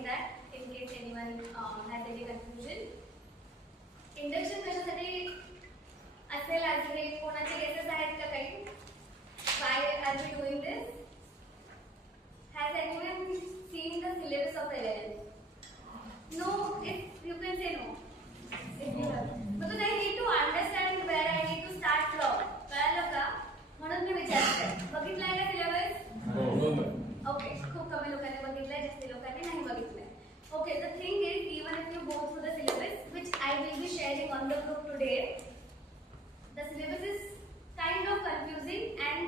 explain that in case anyone has any confusion. Induction कशासाठी असेल आज हे कोणाचे केसेस आहेत का काही? Why are we doing this? Has anyone seen the syllabus of LLM? No, if you can say no. If you have. Because I need to understand where I need to start from. कळलं का? म्हणून मी विचारते. बघितलाय का syllabus? Okay, खूप कमी लोकांनी बघितलंय, जास्त लोकांनी नाही बघितलंय. Okay, the thing is, even if you go through the syllabus, which I will be sharing on the group today, the syllabus is kind of confusing and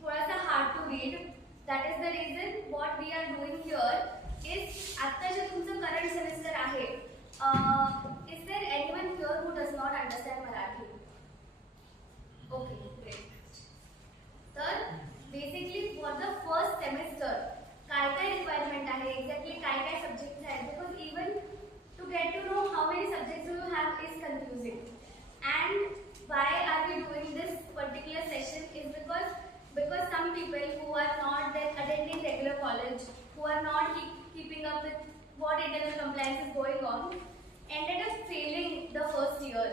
थोड़ा सा hard to read. That is the reason what we are doing here is आता जो तुमचं current semester आहे, is there anyone here who does not understand Marathi? Okay, great. तर basically for the first semester काय requirement आहे, exactly काय subjects आहेत, because even to get to know how many subjects you have is confusing. And why are we doing this particular session is because some people who are not then attending regular college, who are not keeping up with what internal compliance is going on, ended up failing the first year,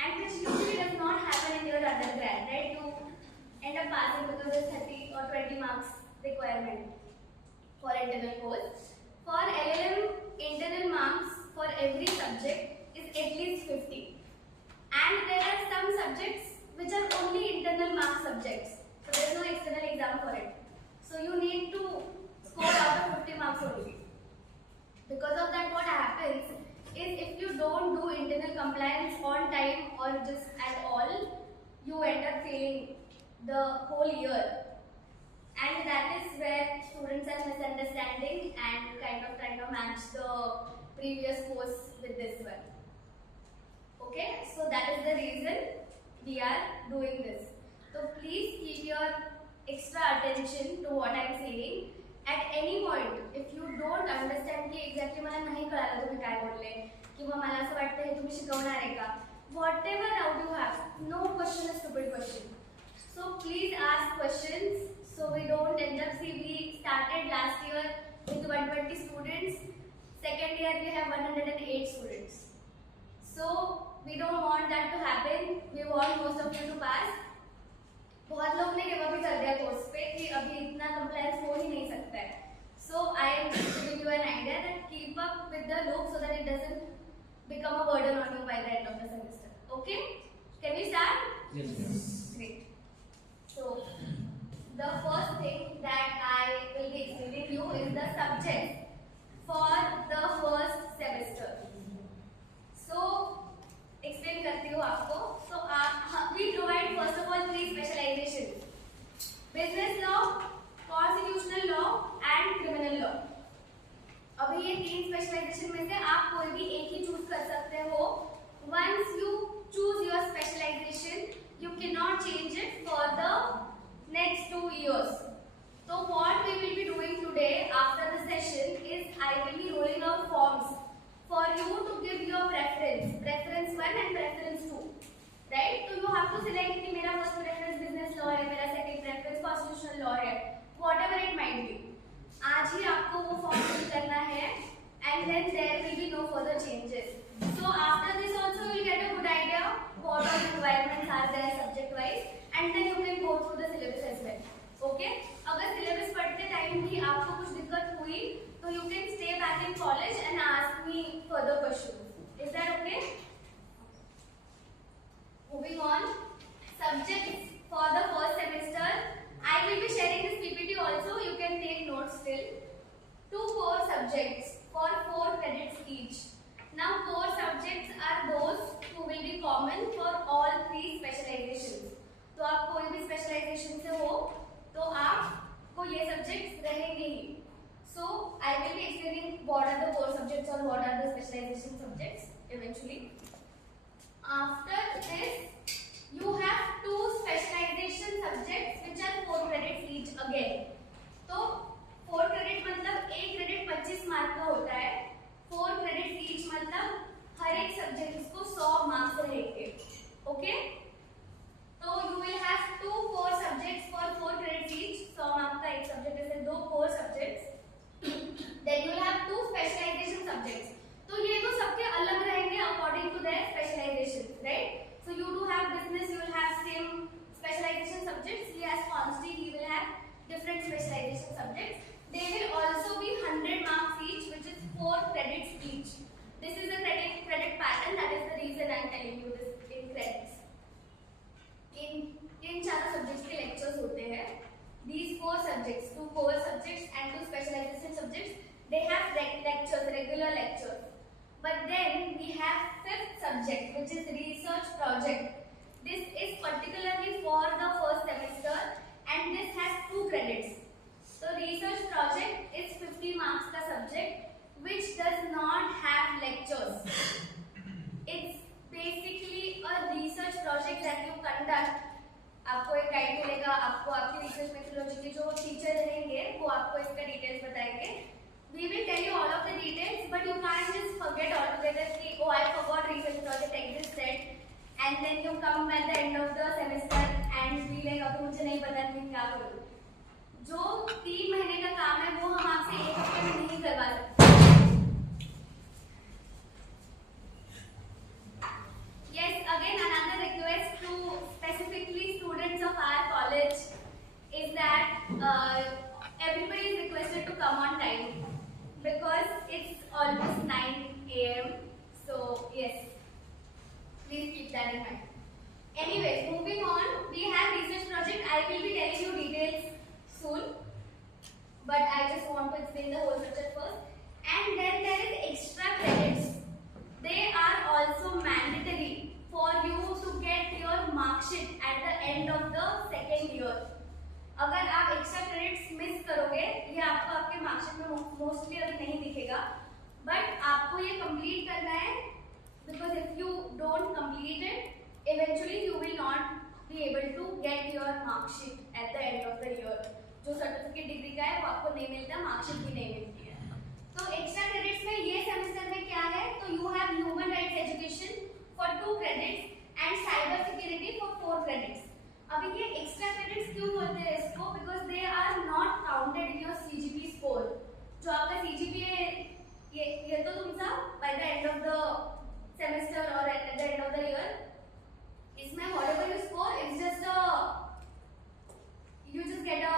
and which usually does not happen in your undergrad, right? You end up passing because there's 30 or 20 marks requirement for internal course. For LLM, internal marks for every subject is at least 50, and there are some subjects which are only internal mark subjects, so there is no external exam for it. So you need to score out of 50 marks only. Because of that, what happens is if you don't do internal compliance on time or just at all, you end up failing the whole year. And that is where students are misunderstanding and kind of trying to match the previous course with this one. Okay, so that is the reason we are doing this. So please keep your extra attention to what I am saying. At any point, if you don't understand की exactly मला नाही कळालं तुम्ही काय बोलले किंवा मला असं वाटतं हे तुम्ही शिकवणार आहे का, whatever doubt you have, no question is stupid question. So please ask questions. So we don't end up, see, we started last year with 120 students. Second year we have 108 students. So we don't want that to happen. We want most of you to pass. बहुत लोग ने give up ही कर दिया course पे कि अभी इतना compliance हो ही नहीं सकता है. So I am giving you an idea that keep up with the loop so that it doesn't become a burden on you by the end of the semester. Okay? Can we start? Yes. Great. So the first thing that I will be explaining you is the subject for the first semester. So explain करती हूँ आपको. So we provide first of all 3 specializations: business law, constitutional law and criminal law. अभी ये 3 specialization में से आप कोई भी एक ही choose कर सकते हो. Once you choose your specialization, you cannot change it for the next 2 years. So what we will be doing today after the session is I will be rolling out forms for you to give your preference 1 and preference 2, right? So you have to select कि मेरा first preference business law है, मेरा second preference constitutional law है, whatever it might be. आज ही आपको वो form fill करना है and then there will be no further changes. So after this also you will get a good idea what all requirements are there subject wise, and then you can go through the syllabus as well. Okay? अगर syllabus पढ़ते time भी आपको कुछ दिक्कत हुई तो you can stay back in college and ask me further questions. Is that okay? Moving on, subjects for the first semester. I will be sharing this PPT also. You can take notes still. 2 core subjects for 4 credits each. Now core subjects are those who will be common for all 3 specializations. तो आप कोई भी specialisation से हो तो आपको ये subjects रहेंगे ही. So I will be explaining what are the core subjects or what are the specialization subjects eventually. After this, you have 2 specialization subjects which are 4 credits each again. तो 4 credit मतलब एक credit 25 mark का होता है. 4 credits each मतलब हर एक subject को 100 marks रहेंगे. Okay? So you will have 2 core subjects for 4 credits each. 100 mark का एक सब्जेक्ट जैसे 2 core subjects. Then you will have 2 telling you this in credits. इन चारों सब्जेक्ट्स के लेक्चर्स होते हैं. These 4 subjects, 2 core subjects and 2 specialization subjects, they have lectures, regular lectures. But then we have 5th subject, which is research project. This is particularly for the first semester and this has 2 credits. So research project is 50 marks का subject, which does not have lectures. It's basically a research project that you conduct. आपको एक guide मिलेगा, आपको आपकी research methodology के जो teacher रहेंगे वो आपको इसका डिटेल्स बताएंगे. We will tell you all of the details, but you can't just forget altogether कि oh I forgot research project existed, and then you come at the end of the semester and be like अब मुझे नहीं पता मैं क्या करूँ. जो 3 महीने का काम है वो हम आपसे एक हफ्ते में नहीं करवा सकते. Yes, again another request to specifically students of our college is that everybody is requested to come on time because it's almost 9 a.m. So yes, please keep that in mind. Anyways, moving on, we have research project. I will be telling you details soon, but I just want to explain the whole subject first. And then there is extra credits. They are also mandatory for you to get your mark sheet at the end of the second year. अगर आप extra credits miss करोगे, ये आपको आपके marksheet में mostly अभी नहीं दिखेगा, बट आपको ये कंप्लीट करना है because if you don't complete it, eventually you will not be able to get your mark sheet at the end of the year. जो सर्टिफिकेट डिग्री का है वो आपको नहीं मिलता, मार्कशीट भी नहीं मिलती है. तो एक्स्ट्रा क्रेडिट्स में ये सेमेस्टर में क्या है, तो you have human rights education for 2 credits and cyber security for 4 credits. अभी ये एक्स्ट्रा क्रेडिट्स क्यों बोलते हैं इसको, because they are not counted in your CGP score. जो आपका सीजीपीए ये तो तुमचा by the end of the semester और at the end of the year, इसमें whatever you score it's just you just get a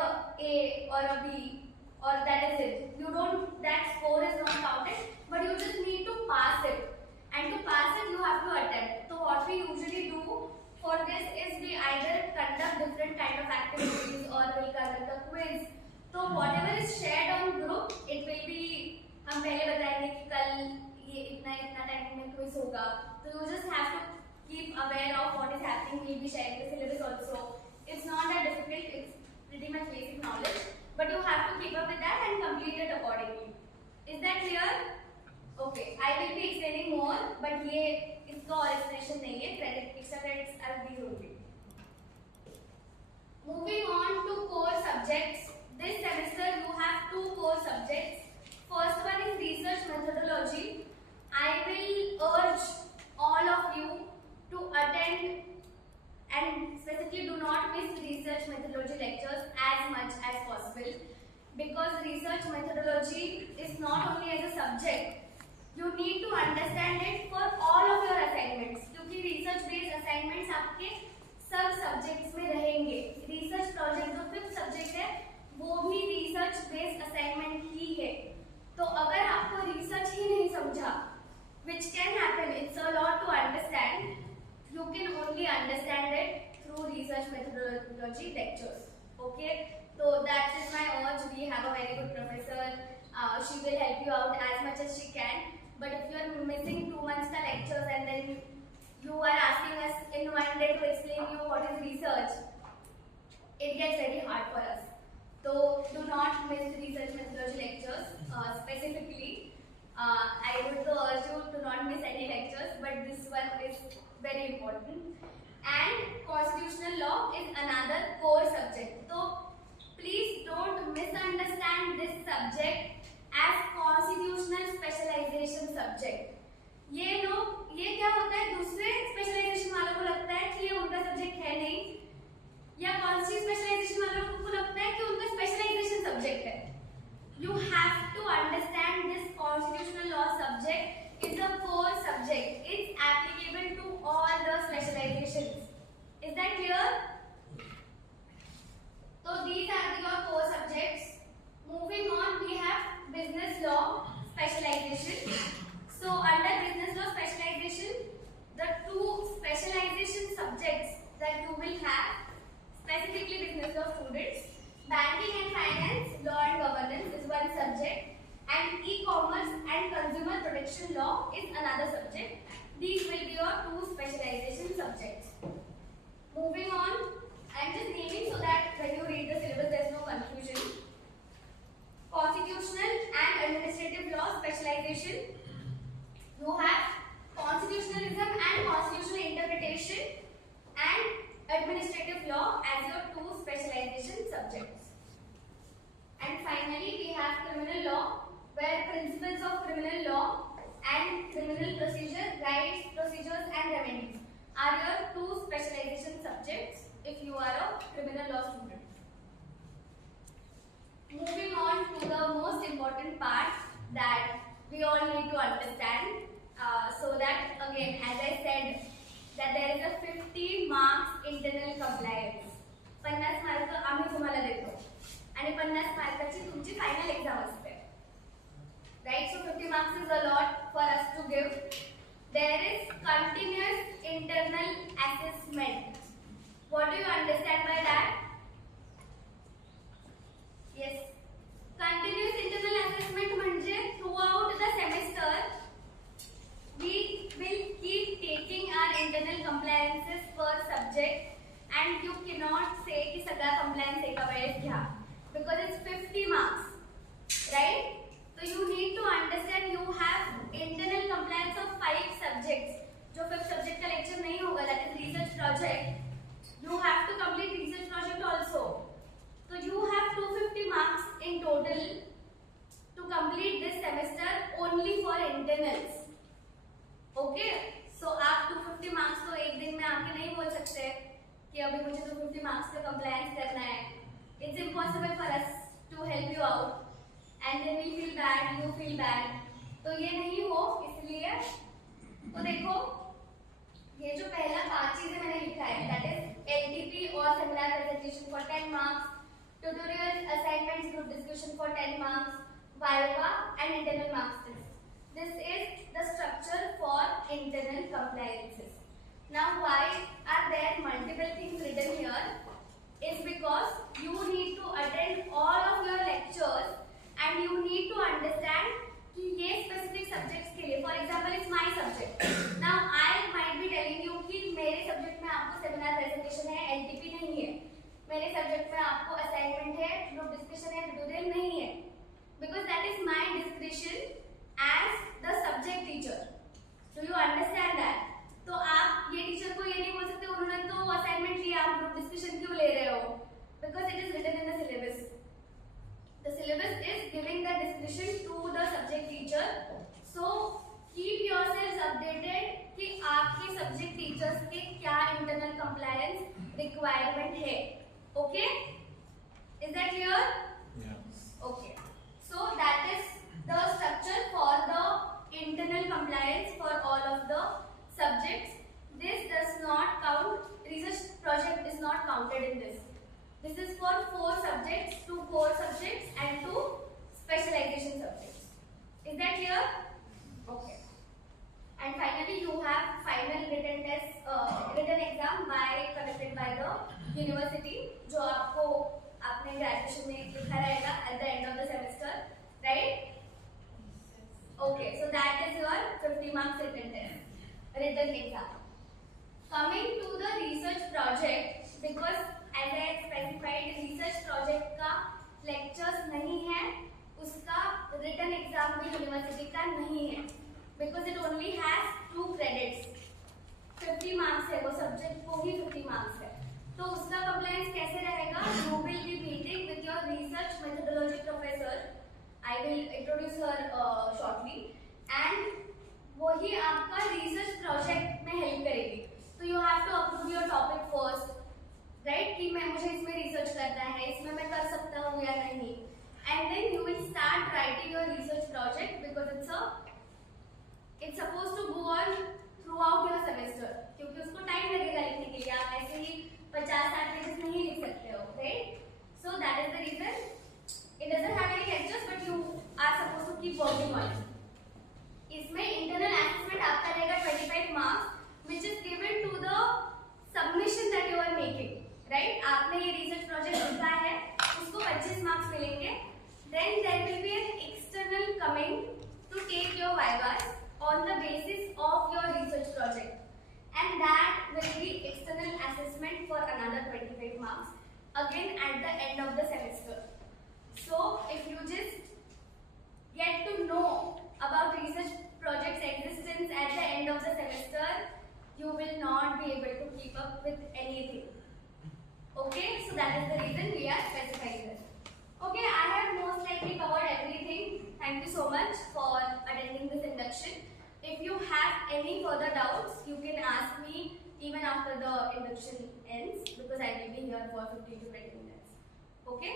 A or a B or that is it. You don't, that score is not counted, but you just need to pass it, and to pass it you have to attempt. So what we usually do for this is we either conduct different kind of activities or we'll conduct a quiz. So whatever is shared on group, it will be, हम पहले बताएंगे कि कल ये इतना time में quiz होगा, so you just have to keep aware of what is happening. We'll be sharing the syllabus also. It's not that difficult, it's pretty much basic knowledge, but you have to keep up with that and complete it accordingly. Is that clear? Okay, I will be explaining more, but ये इसका और explanation नहीं है. Credit, extra credits are these only. Moving on to core subjects. This semester you have 2 core subjects. First one is research methodology. I will urge all of you to attend and specifically do not miss research methodology lectures as much as possible, because research methodology is not only as a subject, you need to understand it for all of your assignments, क्योंकि research based assignments आपके सब subjects में रहेंगे. research project जो 5th subject है वो भी research based assignment ही है. तो अगर आपको research ही नहीं समझा, which can happen, it's a lot to understand, you can only understand it through research methodology lectures. Okay, so that is my urge. We have a very good professor. She will help you out as much as she can. But if you are missing 2 months ka lectures and then you are asking us in one day to explain you what is research, it gets very hard for us. So do not miss research methodology lectures. Specifically, I would urge you to not miss any lectures, but this one is very important. And constitutional law is another core subject. So please don't misunderstand this subject as constitutional specialization subject. ये क्या होता है, दूसरे specialisation वालों को लगता है कि ये उनका सब्जेक्ट है नहीं, या कॉन्स्टिट्यूशन स्पेशलाइजेशन वालों को लगता है कि उनका स्पेशलाइजेशन सब्जेक्ट है. You have to understand this constitutional law subject is a core subject. It's applicable to all the specializations. Is that clear? So these are your core subjects. Moving on, we have business law specialization. So under business law specialization, the 2 of students. Banking and finance, law and governance is one subject, and e-commerce and consumer protection law is another subject. These will be your two specialization subjects. Moving on, I'm just naming so that when you read the syllabus there is no confusion. Constitutional and administrative law specialization. You have constitutionalism and constitutional interpretation and administrative law as your two specialization subjects. And finally, we have criminal law, where principles of criminal law and criminal procedure, rights, procedures and remedies are your two specialization subjects if you are a criminal law student. Moving on to the most important part that we all need to understand, so that again, as I said, that there is a 50 marks internal compliance. 50 mark आम्ही तुम्हाला देतो आणि 50 मार्काची तुमची final exam असते. Right, so 50 marks is a lot for us to give. There is continuous internal assessment. What do you understand by that? Yes, continuous internal assessment म्हणजे throughout the semester we will keep taking our internal compliances per subject, and you cannot say कि सगळा compliance एका वेळेस घ्या because it's 50 marks, right? So you need to understand you have internal compliance of 5 subjects. जो 5th subject का lecture नहीं होगा, that is research project. You have to complete research project also. So you have 250 marks in total to complete this semester only for internals. Okay? So आप 250 marks तो एक दिन में आके नहीं बोल सकते कि अभी मुझे 250 marks का compliance करना है. It's impossible for us to help you out. And then we feel bad, you feel bad. तो ये नहीं हो, इसलिए तो देखो ये जो पहला 5 चीजें मैंने लिखा है, that is LTP or seminar presentation for 10 marks, tutorial assignments, group discussion for 10 marks, Viva and internal marks test. This is the structure for internal compliances. Now why are there multiple things written here? Is because you need to attend all of your lectures and you need to understand कि ये specific subjects के लिए, for example it's my subject. Now I might be telling you कि मेरे subject में आपको seminar presentation है, LTP नहीं है. मेरे subject में आपको assignment है, group discussion है, tutorial नहीं है. Because that is my discretion as the subject teacher. Do you understand that? तो आप ये टीचर को ये नहीं बोल सकते उन्होंने तो असाइनमेंट लिया, आप ग्रुप डिस्कशन क्यों ले रहे हो? Because it is written in the syllabus. The syllabus is giving the discretion to the subject teacher. So keep yourselves updated कि आपके subject teachers के क्या internal compliance requirement है. Okay? Is that clear? Yeah. Okay. So that is the structure for the internal compliance for all of the subjects. This does not count, research project is not counted in this. This is for 4 subjects, 2 core subjects and 2 specialization subjects. Is that clear? Okay. And finally you have final written test, written exam conducted by the university, जो आपको अपने graduation में लिखा रहेगा at the end of the semester, right? Okay, so that is your 50 marks written test, written exam. Coming to the research project, because as I specified, research project का lectures नहीं है, उसका written exam भी university का नहीं है, because it only has 2 credits. 50 marks है, वो subject को ही 50 marks है. तो उसका compliance कैसे रहेगा? You will be meeting with your research methodology professor. I will introduce her shortly. And वही आपका research project में help करेगी. So you have to approve your topic first, right? कि मैं मुझे इसमें research करना है, इसमें मैं कर सकता हूँ या नहीं. And then you will start writing your research project because it's supposed to go on throughout your semester. क्योंकि उसको time लगेगा लिखने के लिए, आप ऐसे ही 50-60 pages नहीं लिख सकते हो, right? So that is the reason. It doesn't have any lectures, but you are supposed to keep working on it. इसमें internal assessment आपका रहेगा 25 marks, which is given to the submission that you are making, right? आपने ये research project again at the end of the semester. So if you just get to know about research projects existence at the end of the semester, you will not be able to keep up with anything. Okay, so that is the reason we are specifying this. Okay, I have most likely covered everything. Thank you so much for attending this induction. If you have any further doubts, you can ask me even after the induction ends, because I will be here for 15 to 20 minutes. Okay.